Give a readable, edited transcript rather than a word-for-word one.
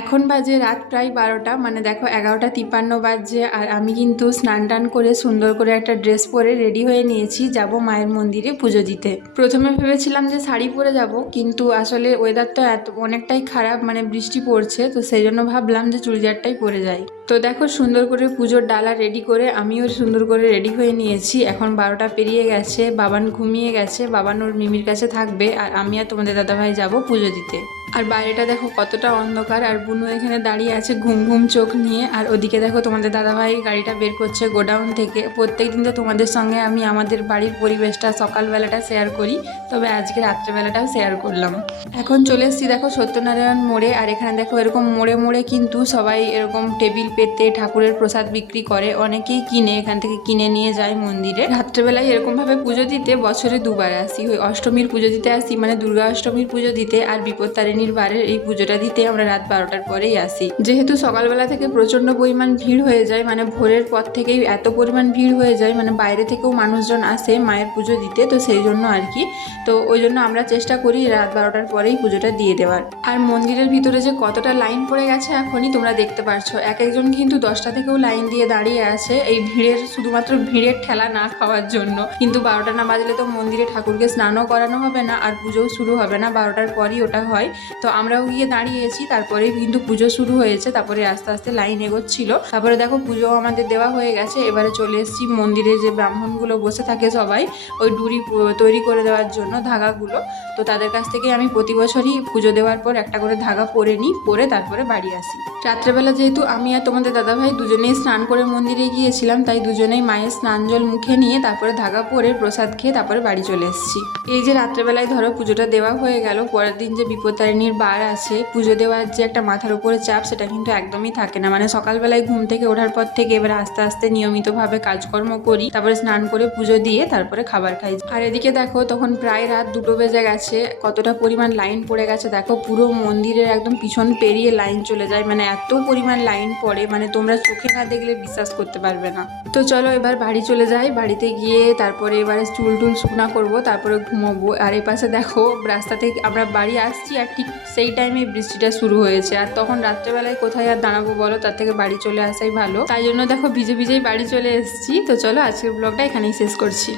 এখন বাজে রাত প্রায় 12টা, মানে দেখো 11:53 বাজছে। আর আমি কিন্তু স্নান টান করে সুন্দর করে একটা ড্রেস পরে রেডি হয়ে নিয়েছি, যাব মায়ের মন্দিরে পুজো দিতে। প্রথমে ভেবেছিলাম যে শাড়ি পরে যাব, কিন্তু আসলে ওয়েদারটা অনেকটাই খারাপ, মানে বৃষ্টি পড়ছে, তো সেই জন্য ভাবলাম যে চুড়িদারটাই পরে যাই। তো দেখো সুন্দর করে পুজোর ডালা রেডি করে আমিও সুন্দর করে রেডি হয়ে নিয়েছি। এখন 12টা পেরিয়ে গেছে, বাবান ঘুমিয়ে গেছে, বাবান ওর মিমির কাছে থাকবে, আর আমি আর তোমাদের দাদাভাই যাব পুজো দিতে। আর বাইরেটা দেখো কতটা অন্ধকার, আর বুনু এখানে দাঁড়িয়ে আছে ঘুম ঘুম চোখ নিয়ে। আর ওদিকে দেখো তোমাদের দাদাভাই গাড়িটা বের করছে গোডাউন থেকে। প্রত্যেকদিন তো তোমাদের সঙ্গে আমি আমাদের বাড়ির পরিবেশটা সকালবেলাটা শেয়ার করি, তবে আজকে রাত্রেবেলাটাও শেয়ার করলাম। এখন চলে এসেছি দেখো সত্যনারায়ণ মোড়ে। আর এখানে দেখো এরকম মোড়ে মোড়ে কিন্তু সবাই এরকম টেবিল পেতে ঠাকুরের প্রসাদ বিক্রি করে, অনেকেই কিনে, এখান থেকে কিনে নিয়ে যায় মন্দিরে। রাত্রেবেলায় এরকমভাবে পুজো দিতে বছরে দুবার আসি, ওই অষ্টমীর পুজো দিতে আসি, মানে দুর্গা অষ্টমীর পুজো দিতে, আর বিপত্তারিণীর বারের এই পুজোটা দিতে আমরা রাত 12টার পরেই আসি। যেহেতু সকালবেলা থেকে প্রচন্ড পরিমাণ ভিড় হয়ে যায়, মানে ভোরের পর থেকেই এত পরিমাণ ভিড় হয়ে যায়, মানে বাইরে থেকেও মানুষজন আসে মায়ের পুজো দিতে, তো সেই জন্য আর কি। তো ওই জন্য আমরা চেষ্টা করি রাত 12টার পরেই পুজোটা দিয়ে দেওয়ার। আর মন্দিরের ভিতরে যে কতটা লাইন পড়ে গেছে এখনই তোমরা দেখতে পারছো, এক একজন কিন্তু 10টা থেকেও লাইন দিয়ে দাঁড়িয়ে আছে এই ভিড়ের, শুধুমাত্র ভিড়ের ঠেলা না খাওয়ার জন্য। কিন্তু 12টা না বাজলে তো মন্দিরে ঠাকুরকে স্নানও করানো হবে না, আর পুজোও শুরু হবে না, 12টার পরই ওটা হয়। তো আমরাও গিয়ে দাঁড়িয়েছি, তারপরে কিন্তু পুজো শুরু হয়েছে, তারপরে আস্তে আস্তে লাইন এগোচ্ছিল। তারপরে দেখো পুজো আমাদের দেওয়া হয়ে গেছে। এবারে চলে এসেছি মন্দিরে, যে ব্রাহ্মণগুলো বসে থাকে সবাই ওই ডুরি তৈরি করে দেওয়ার জন্য ধাগাগুলো। তো তাদের কাছ থেকে আমি প্রতি বছরই পুজো দেওয়ার পর একটা করে ধাগা পরে নিই, পরে তারপরে বাড়ি আসি। রাত্রেবেলা যেহেতু আমি আর তোমাদের দাদাভাই দুজনেই স্নান করে মন্দিরে গিয়েছিলাম, তাই দুজনেই মায়ের স্নান জল মুখে নিয়ে তারপরে ধাগা পরে প্রসাদ খেয়ে তারপরে বাড়ি চলে এসেছি। এই যে রাত্রেবেলায় ধরো পুজোটা দেওয়া হয়ে গেল, পরের দিন যে বিপত্তারিণীর বার আছে, পুজো দেওয়ার যে একটা মাথার উপরে চাপ, সেটা কিন্তু একদমই থাকে না। মানে সকালবেলায় ঘুম থেকে ওঠার পর থেকে এবার আস্তে আস্তে নিয়মিতভাবে কাজকর্ম করি, তারপরে স্নান করে পুজো দিয়ে তারপরে খাবার খাই। আর এদিকে দেখো তখন প্রায় রাত 2টো বেজে গেছে, কতটা পরিমাণ লাইন পড়ে গেছে দেখো, পুরো মন্দিরের একদম পিছন পেরিয়ে লাইন চলে যায়, মানে এত পরিমাণ লাইন পড়ে, মানে তোমরা চোখে না দেখলে বিশ্বাস করতে পারবে না। তো চলো এবার বাড়ি চলে যাই, বাড়িতে গিয়ে তারপরে এবারে চুল টুল শুকনা করবো, তারপরে ঘুমোবো। আর এই পাশে দেখো রাস্তা থেকে আমরা বাড়ি আসছি, আর ঠিক সেই টাইমে বৃষ্টিটা শুরু হয়েছে। আর তখন রাত্রেবেলায় কোথায় আর দাঁড়াবো বলো, তার থেকে বাড়ি চলে আসাই ভালো। তাই জন্য দেখো ভিজে ভিজেই বাড়ি চলে এসেছি। তো চলো আজকের ব্লগটা এখানেই শেষ করছি।